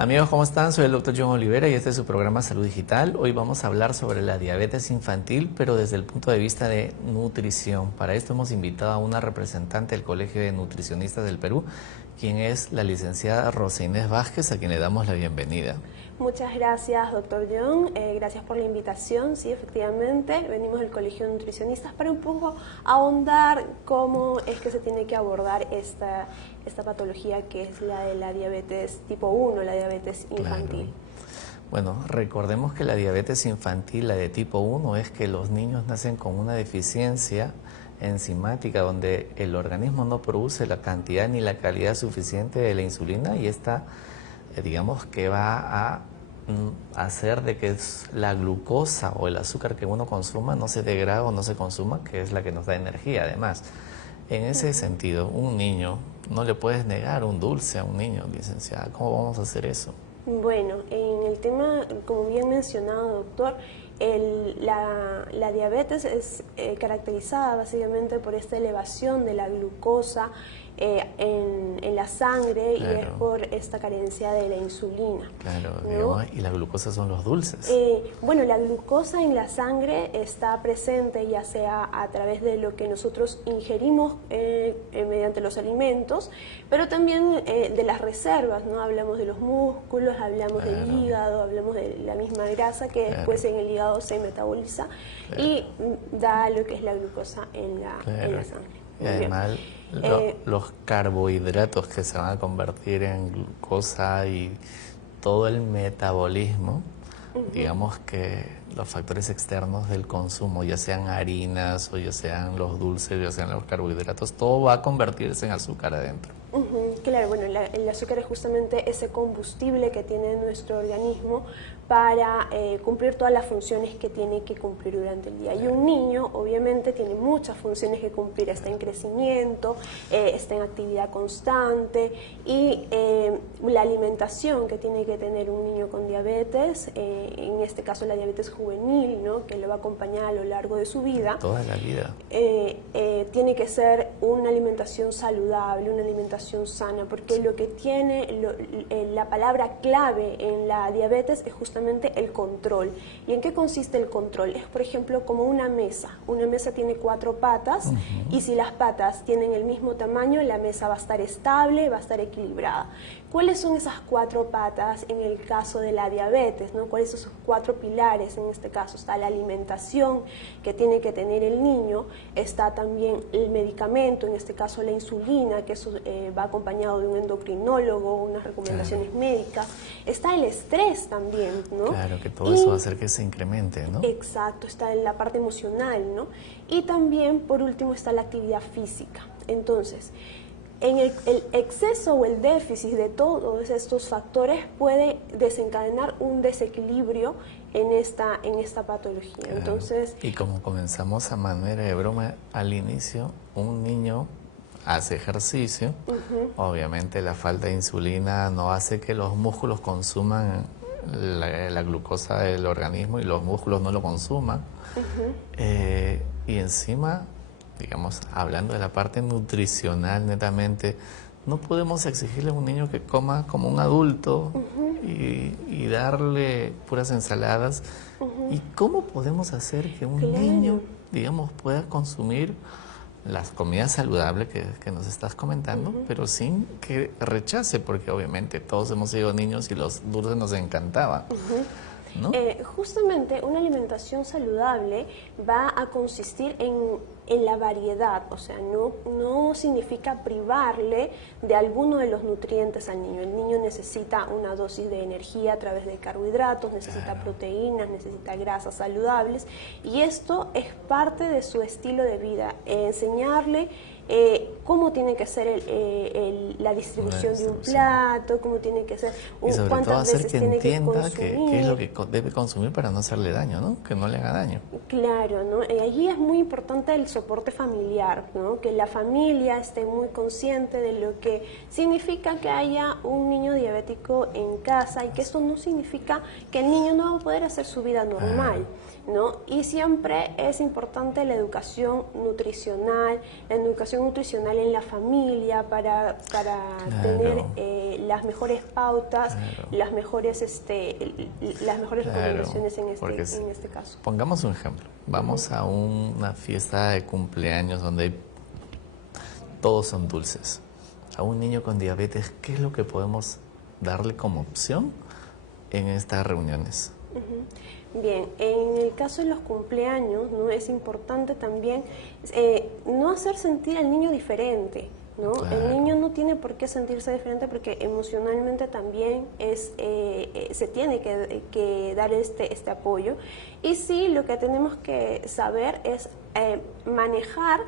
Amigos, ¿cómo están? Soy el Dr. John Olivera y este es su programa Salud Digital. Hoy vamos a hablar sobre la diabetes infantil, pero desde el punto de vista de nutrición. Para esto hemos invitado a una representante del Colegio de Nutricionistas del Perú, quien es la licenciada Rosa Inés Vázquez, a quien le damos la bienvenida. Muchas gracias, doctor John. Gracias por la invitación. Sí, efectivamente, venimos del Colegio de Nutricionistas para un poco ahondar cómo es que se tiene que abordar esta patología que es la de la diabetes tipo 1, la diabetes infantil. Claro. Bueno, recordemos que la diabetes infantil, la de tipo 1, es que los niños nacen con una deficiencia enzimática donde el organismo no produce la cantidad ni la calidad suficiente de la insulina y esta digamos que va a hacer de que la glucosa o el azúcar que uno consuma no se degrade o no se consuma, que es la que nos da energía además. En ese sentido, un niño, no le puedes negar un dulce a un niño, licenciada. ¿Cómo vamos a hacer eso? Bueno, en el tema, como bien mencionado, doctor, la diabetes es caracterizada básicamente por esta elevación de la glucosa en la sangre. Claro. Y es por esta carencia de la insulina. Claro, ¿no? Digamos, y la glucosa son los dulces. Bueno, la glucosa en la sangre está presente ya sea a través de lo que nosotros ingerimos mediante los alimentos, pero también de las reservas, ¿no? Hablamos de los músculos, hablamos del hígado, hablamos de la misma grasa que después en el hígado se metaboliza y da lo que es la glucosa en la sangre. Y además los carbohidratos que se van a convertir en glucosa y todo el metabolismo, digamos que los factores externos del consumo, ya sean harinas o ya sean los dulces, ya sean los carbohidratos, todo va a convertirse en azúcar adentro. Claro, bueno, el azúcar es justamente ese combustible que tiene nuestro organismo para cumplir todas las funciones que tiene que cumplir durante el día. Y un niño, obviamente, tiene muchas funciones que cumplir. Está en crecimiento, está en actividad constante y la alimentación que tiene que tener un niño con diabetes, en este caso la diabetes juvenil, ¿no? Que le va a acompañar a lo largo de su vida. Toda la vida. Tiene que ser una alimentación saludable, una alimentación sana, porque lo que tiene, la palabra clave en la diabetes es justamente el control. ¿Y en qué consiste el control? Es, por ejemplo, como una mesa. Una mesa tiene 4 patas y si las patas tienen el mismo tamaño, la mesa va a estar estable, va a estar equilibrada. ¿Cuáles son esas 4 patas en el caso de la diabetes, ¿no? ¿Cuáles son esos 4 pilares en este caso? Está la alimentación que tiene que tener el niño, está también el medicamento, en este caso la insulina, que eso va acompañado de un endocrinólogo, unas recomendaciones médicas. Está el estrés también, ¿no? Claro, que todo eso va a hacer que se incremente, ¿no? Exacto, está en la parte emocional, ¿no? Y también, por último, está la actividad física. Entonces, en el exceso o el déficit de todos estos factores puede desencadenar un desequilibrio en esta patología. Claro. Entonces, y como comenzamos a manera de broma al inicio, un niño hace ejercicio, obviamente la falta de insulina no hace que los músculos consuman la glucosa del organismo y los músculos no lo consuman. Y encima, digamos, hablando de la parte nutricional netamente, no podemos exigirle a un niño que coma como un adulto y darle puras ensaladas. ¿Y cómo podemos hacer que un niño, digamos, pueda consumir las comidas saludables que nos estás comentando, pero sin que rechace? Porque obviamente todos hemos sido niños y los dulces nos encantaban. ¿No? Justamente una alimentación saludable va a consistir en la variedad, o sea, no significa privarle de alguno de los nutrientes al niño. El niño necesita una dosis de energía a través de carbohidratos, necesita proteínas, necesita grasas saludables, y esto es parte de su estilo de vida, enseñarle cómo tiene que ser la distribución de un plato, cómo tiene que ser, y sobre todo cuántas hacer veces que tiene que entienda consumir. qué es lo que debe consumir para no hacerle daño, ¿no? Que no le haga daño. Claro, ¿no? Allí es muy importante el soporte familiar, ¿no? Que la familia esté muy consciente de lo que significa que haya un niño diabético en casa y que eso no significa que el niño no va a poder hacer su vida normal, ¿no? Y siempre es importante la educación nutricional en la familia para tener las mejores pautas, las mejores recomendaciones en este caso. Pongamos un ejemplo. Vamos a una fiesta de cumpleaños donde todos son dulces. A un niño con diabetes, ¿qué es lo que podemos darle como opción en estas reuniones? Bien, en el caso de los cumpleaños, ¿no? Es importante también no hacer sentir al niño diferente, ¿no? Claro. El niño no tiene por qué sentirse diferente porque emocionalmente también se tiene que dar este apoyo. Y sí, lo que tenemos que saber es manejar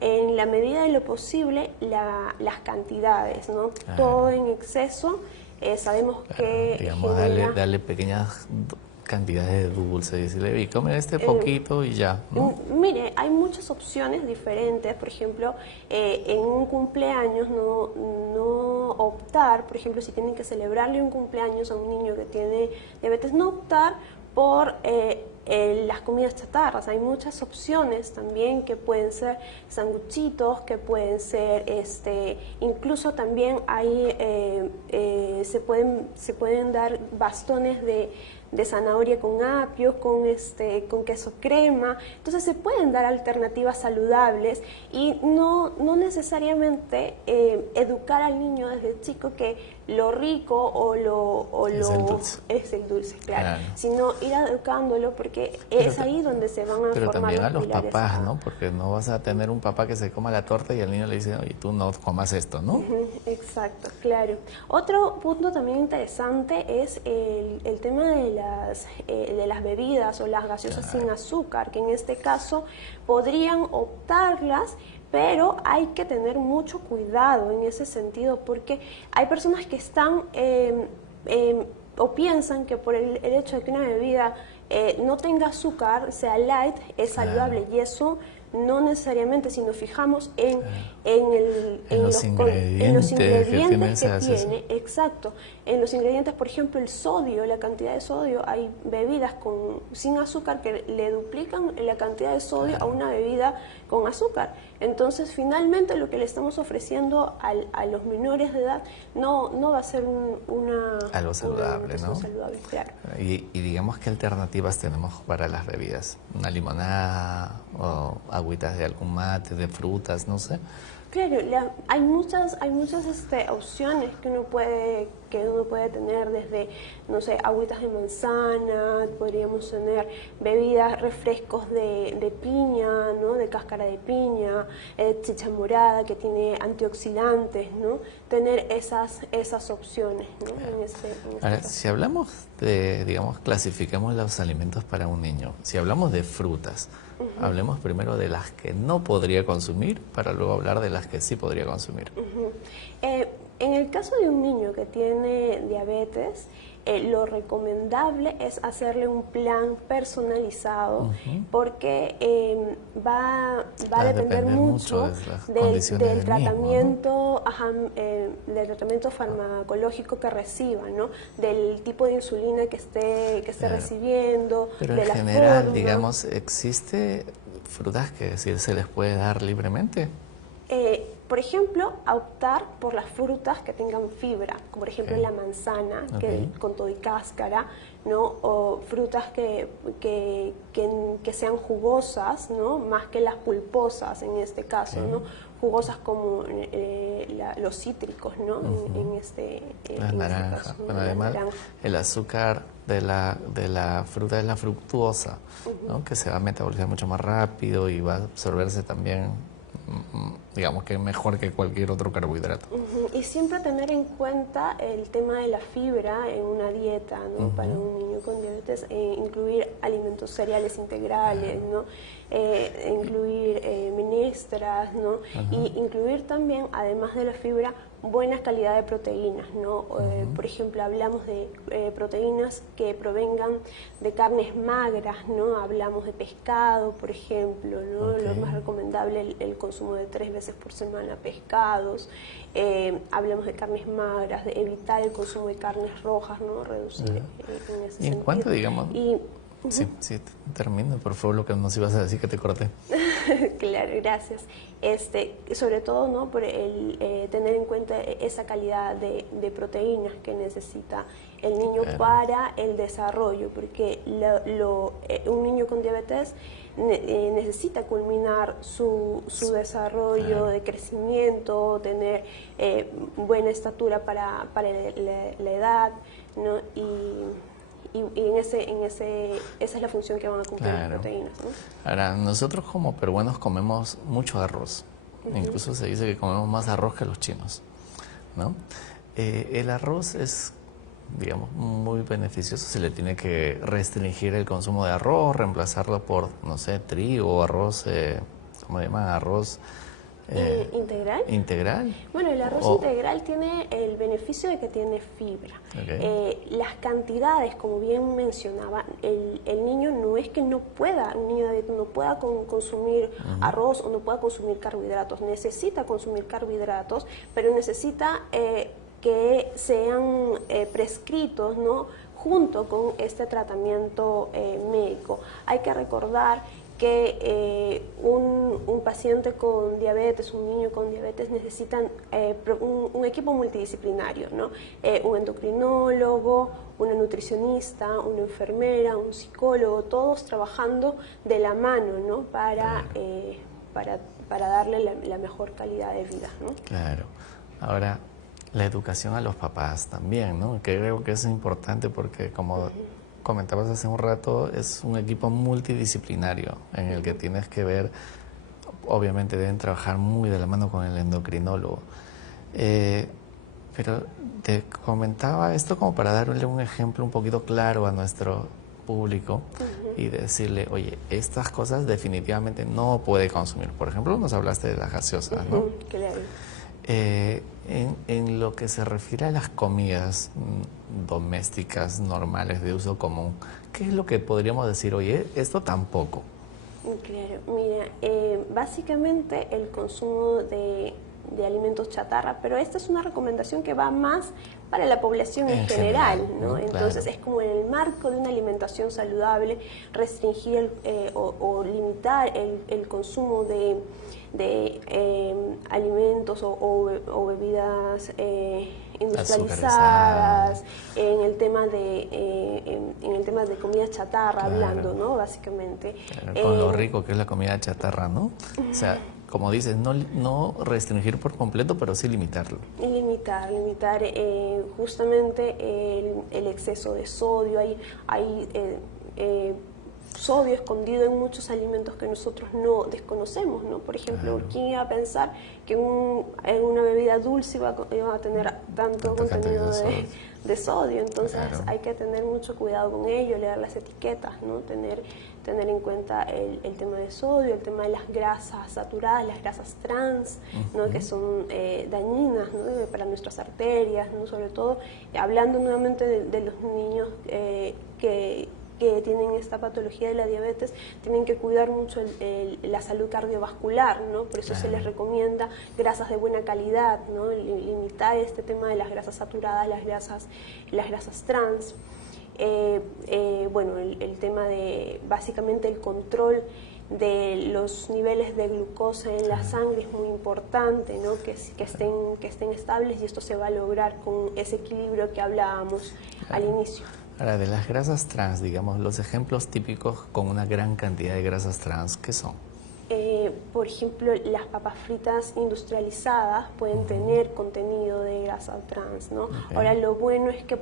en la medida de lo posible las cantidades, ¿no? Claro. Todo en exceso, sabemos que digamos, darle pequeñas cantidades de dulce y decirle, come este poquito y ya, ¿no? Mire, hay muchas opciones diferentes. Por ejemplo, en un cumpleaños no optar, por ejemplo, si tienen que celebrarle un cumpleaños a un niño que tiene diabetes, no optar por las comidas chatarras. Hay muchas opciones también que pueden ser sanguchitos, que pueden ser, incluso también hay, se pueden dar bastones de zanahoria con apio, con queso crema. Entonces se pueden dar alternativas saludables y no necesariamente educar al niño desde chico que lo rico es el dulce, claro. Sino ir educándolo porque es ahí donde se van a formar pero también a los pilares. papás, ¿no? Porque no vas a tener un papá que se coma la torta y al niño le dice, oye, tú no comas esto, ¿no? Exacto, claro. Otro punto también interesante es el tema de las bebidas o las gaseosas sin azúcar, que en este caso podrían optarlas, pero hay que tener mucho cuidado en ese sentido porque hay personas que están o piensan que por el hecho de que una bebida no tenga azúcar, sea light, es saludable, y eso no necesariamente, si nos fijamos en los ingredientes que tiene, exacto, en los ingredientes, por ejemplo, el sodio, la cantidad de sodio, hay bebidas sin azúcar que le duplican la cantidad de sodio a una bebida con azúcar. Entonces, finalmente, lo que le estamos ofreciendo a los menores de edad no va a ser algo saludable, ¿no? Saludable, claro. Y digamos, ¿qué alternativas tenemos para las bebidas? ¿Una limonada o agüitas de algún mate, de frutas, no sé? Claro, hay muchas opciones que uno puede tener, desde, no sé, agüitas de manzana, podríamos tener bebidas, refrescos de piña, ¿no? De cáscara de piña, chicha morada que tiene antioxidantes, ¿no? Tener esas opciones, ¿no? Ahora, si hablamos digamos, clasifiquemos los alimentos para un niño. Si hablamos de frutas, hablemos primero de las que no podría consumir para luego hablar de las que sí podría consumir. En el caso de un niño que tiene diabetes, lo recomendable es hacerle un plan personalizado porque va a depender mucho del tratamiento, del tratamiento farmacológico que reciba, ¿no? Del tipo de insulina que esté recibiendo. Pero en general, digamos, ¿existe frutas que se les puede dar libremente? Por ejemplo, optar por las frutas que tengan fibra, como por ejemplo la manzana, que con todo y cáscara, ¿no? O frutas que sean jugosas, ¿no? Más que las pulposas en este caso, ¿no? Jugosas como los cítricos, ¿no? Las naranjas. Bueno, además, el azúcar de la fruta es la fructuosa, ¿no? Que se va a metabolizar mucho más rápido y va a absorberse también, digamos que mejor que cualquier otro carbohidrato. Y siempre tener en cuenta el tema de la fibra en una dieta, ¿no? Para un niño con diabetes, incluir alimentos cereales integrales, ¿no? Incluir menestras, ¿no? Y incluir también, además de la fibra, buena calidad de proteínas, ¿no? Por ejemplo, hablamos de proteínas que provengan de carnes magras, ¿no? Hablamos de pescado, por ejemplo, ¿no? Lo más recomendable el consumo de 3 veces por semana pescados. Hablamos de carnes magras, de evitar el consumo de carnes rojas, ¿no? Reducir en ese ¿Y en sentido. cuánto, digamos? Sí, sí, termina, por favor, lo que nos ibas a decir, que te corté. Claro, gracias. Sobre todo, ¿no? Por el tener en cuenta esa calidad de proteínas que necesita el niño para el desarrollo, porque un niño con diabetes necesita culminar su desarrollo de crecimiento, tener buena estatura para la edad, ¿no? Y esa es la función que van a cumplir las proteínas, ¿no? Ahora, nosotros como peruanos comemos mucho arroz. Incluso se dice que comemos más arroz que los chinos, ¿no? El arroz es, digamos, muy beneficioso. Se le tiene que restringir el consumo de arroz, reemplazarlo por, no sé, trigo, arroz, ¿cómo se llama? Arroz... ¿Integral? ¿Integral? Bueno, el arroz integral tiene el beneficio de que tiene fibra. Las cantidades, como bien mencionaba, el niño no es que no pueda, un niño diabético no pueda consumir arroz o no pueda consumir carbohidratos. Necesita consumir carbohidratos, pero necesita que sean prescritos, ¿no? Junto con este tratamiento médico. Hay que recordar que un paciente con diabetes, un niño con diabetes necesitan un equipo multidisciplinario, ¿no? Un endocrinólogo, una nutricionista, una enfermera, un psicólogo, todos trabajando de la mano, ¿no? Para darle la mejor calidad de vida, ¿no? Claro. Ahora, la educación a los papás también, ¿no? Que creo que es importante porque, como comentabas hace un rato, es un equipo multidisciplinario en el que tienes que ver, obviamente deben trabajar muy de la mano con el endocrinólogo. Pero te comentaba esto como para darle un ejemplo un poquito claro a nuestro público y decirle, oye, estas cosas definitivamente no puede consumir. Por ejemplo, nos hablaste de las gaseosas, ¿no? Claro. En lo que se refiere a las comidas domésticas normales de uso común, ¿qué es lo que podríamos decir? Oye, esto tampoco. Claro, mira, básicamente el consumo de alimentos chatarra, pero esta es una recomendación que va más para la población en general, ¿no? Entonces es como en el marco de una alimentación saludable, restringir o limitar el consumo de alimentos o bebidas industrializadas, en el tema de comida chatarra, hablando, ¿no? Básicamente. Con lo rico que es la comida chatarra, ¿no? O sea, como dices, no restringir por completo, pero sí limitarlo. Limitar justamente el exceso de sodio. Hay sodio escondido en muchos alimentos que nosotros no desconocemos, ¿no? Por ejemplo, ¿quién iba a pensar que en una bebida dulce iba a tener tanto contenido de sodio? Entonces hay que tener mucho cuidado con ello, leer las etiquetas, ¿no? Tener en cuenta el tema de sodio, el tema de las grasas saturadas, las grasas trans, ¿no? Que son dañinas, ¿no? Para nuestras arterias, ¿no? Sobre todo, hablando nuevamente de los niños que tienen esta patología de la diabetes, tienen que cuidar mucho la salud cardiovascular, ¿no? Por eso se les recomienda grasas de buena calidad, ¿no? Limitar este tema de las grasas saturadas, las grasas trans. Bueno, el tema de básicamente el control de los niveles de glucosa en la sangre es muy importante, ¿no? Que estén estables, y esto se va a lograr con ese equilibrio que hablábamos al inicio. Ahora, de las grasas trans, digamos, los ejemplos típicos con una gran cantidad de grasas trans, ¿qué son? Por ejemplo, las papas fritas industrializadas pueden tener contenido de grasa trans, ¿no? Ahora, lo bueno es que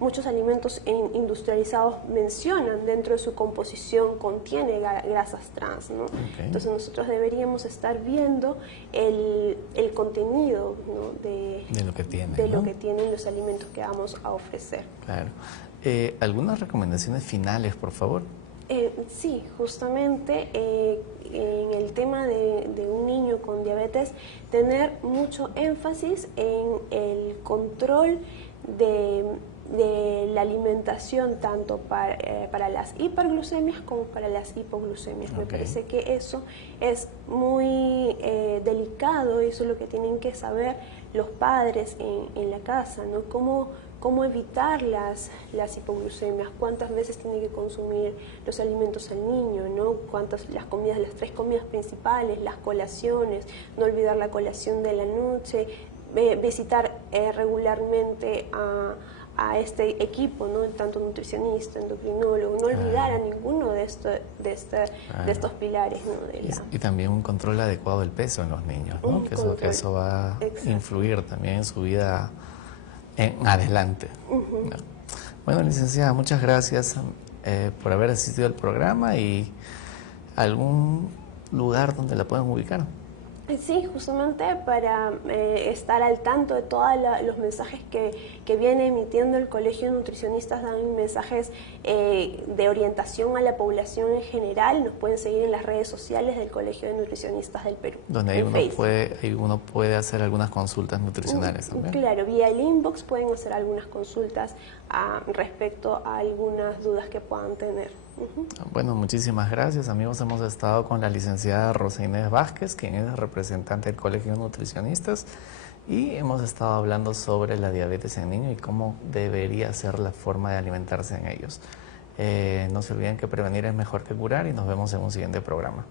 muchos alimentos industrializados mencionan dentro de su composición, contiene grasas trans, ¿no? Entonces nosotros deberíamos estar viendo el contenido, ¿no? de lo que tienen los alimentos que vamos a ofrecer. Claro. ¿Algunas recomendaciones finales, por favor? Sí, justamente en el tema de un niño con diabetes, tener mucho énfasis en el control de la alimentación, tanto para las hiperglucemias como para las hipoglucemias. Me parece que eso es muy delicado, y eso es lo que tienen que saber los padres en la casa, ¿no? Cómo evitar las hipoglucemias, cuántas veces tiene que consumir los alimentos el niño, ¿no? Las comidas, las 3 comidas principales, las colaciones, no olvidar la colación de la noche, visitar regularmente a este equipo, ¿no? Tanto nutricionista, endocrinólogo, no olvidar a ninguno de estos pilares, ¿no? Y también un control adecuado del peso en los niños, ¿no? Que eso va a influir también en su vida en adelante. ¿No? Bueno, licenciada, muchas gracias por haber asistido al programa, y algún lugar donde la puedan ubicar. Sí, justamente para estar al tanto de todos los mensajes que viene emitiendo el Colegio de Nutricionistas, dan mensajes de orientación a la población en general. Nos pueden seguir en las redes sociales del Colegio de Nutricionistas del Perú. Donde ahí uno puede hacer algunas consultas nutricionales también. Claro, vía el inbox pueden hacer algunas consultas respecto a algunas dudas que puedan tener. Bueno, muchísimas gracias, amigos. Hemos estado con la licenciada Rosa Inés Vázquez, quien es representante del Colegio de Nutricionistas, y hemos estado hablando sobre la diabetes en niños y cómo debería ser la forma de alimentarse en ellos. No se olviden que prevenir es mejor que curar, y nos vemos en un siguiente programa.